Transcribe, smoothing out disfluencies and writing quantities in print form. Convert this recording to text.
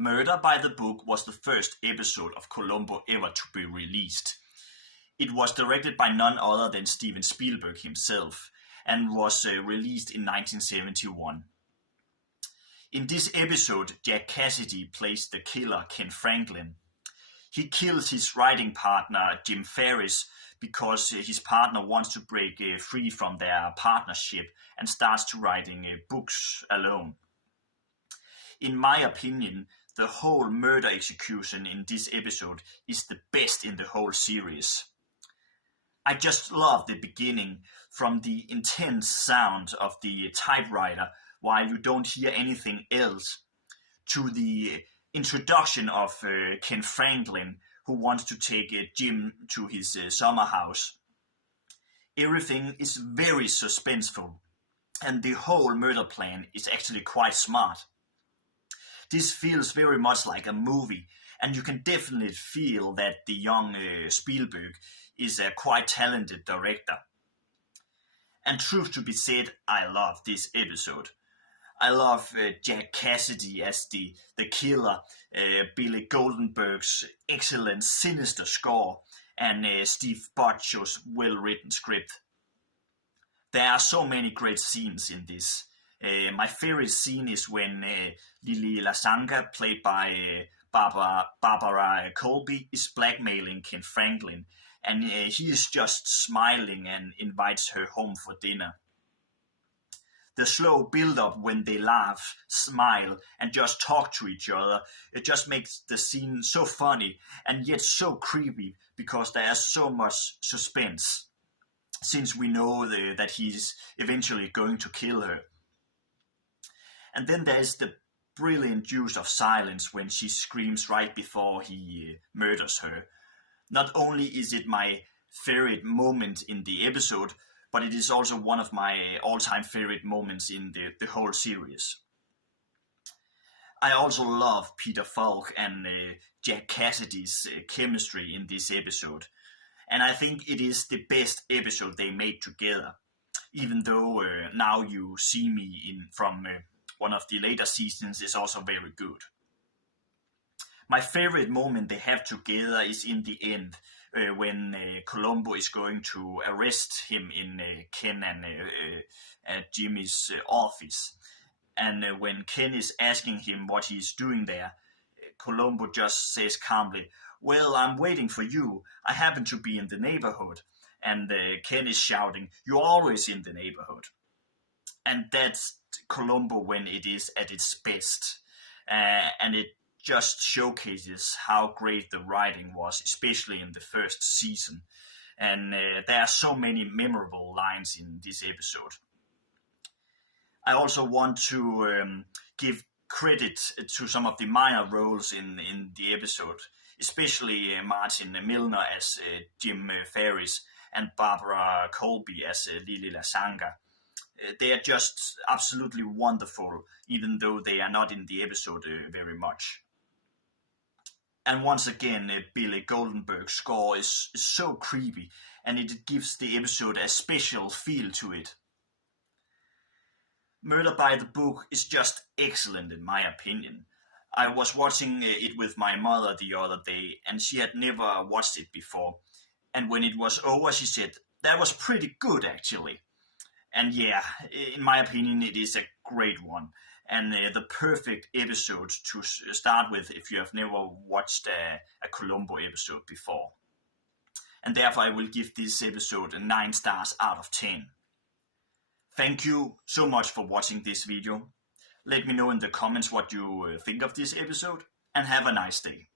Murder by the Book was the first episode of Columbo ever to be released. It was directed by none other than Steven Spielberg himself and was released in 1971. In this episode, Jack Cassidy plays the killer Ken Franklin. He kills his writing partner Jim Ferris because his partner wants to break free from their partnership and starts to writing books alone. In my opinion, the whole murder execution in this episode is the best in the whole series. I just love the beginning, from the intense sound of the typewriter while you don't hear anything else, to the introduction of Ken Franklin, who wants to take Jim to his summer house. Everything is very suspenseful, and the whole murder plan is actually quite smart. This feels very much like a movie, and you can definitely feel that the young Spielberg is a quite talented director. And truth to be said, I love this episode. I love Jack Cassidy as the killer, Billy Goldenberg's excellent sinister score, and Steve Bocchio's well-written script. There are so many great scenes in this. My favorite scene is when Lily Lasanga, played by Barbara Colby, is blackmailing Ken Franklin, and he is just smiling and invites her home for dinner. The slow build-up when they laugh, smile, and just talk to each other, it just makes the scene so funny and yet so creepy because there is so much suspense, since we know that he's eventually going to kill her. And then there's the brilliant use of silence when she screams right before he murders her. Not only is it my favorite moment in the episode, but it is also one of my all-time favorite moments in the whole series. I also love Peter Falk and Jack Cassidy's chemistry in this episode, and I think it is the best episode they made together, even though Now You See Me from one of the later seasons is also very good. My favorite moment they have together is in the end, when Columbo is going to arrest him in Ken and Jimmy's office. And when Ken is asking him what he's doing there, Columbo just says calmly, "Well, I'm waiting for you. I happen to be in the neighborhood." And Ken is shouting, "You're always in the neighborhood." And that's Columbo when it is at its best. And it just showcases how great the writing was, especially in the first season. And there are so many memorable lines in this episode. I also want to give credit to some of the minor roles in the episode, especially Martin Milner as Jim Ferris and Barbara Colby as Lily Lasanga. They are just absolutely wonderful, even though they are not in the episode very much. And once again, Billy Goldenberg's score is so creepy, and it gives the episode a special feel to it. Murder by the Book is just excellent in my opinion. I was watching it with my mother the other day, and she had never watched it before. And when it was over, she said, "That was pretty good actually." And yeah, in my opinion, it is a great one. And the perfect episode to start with if you have never watched a Columbo episode before. And therefore I will give this episode 9 stars out of 10. Thank you so much for watching this video. Let me know in the comments what you think of this episode, and have a nice day.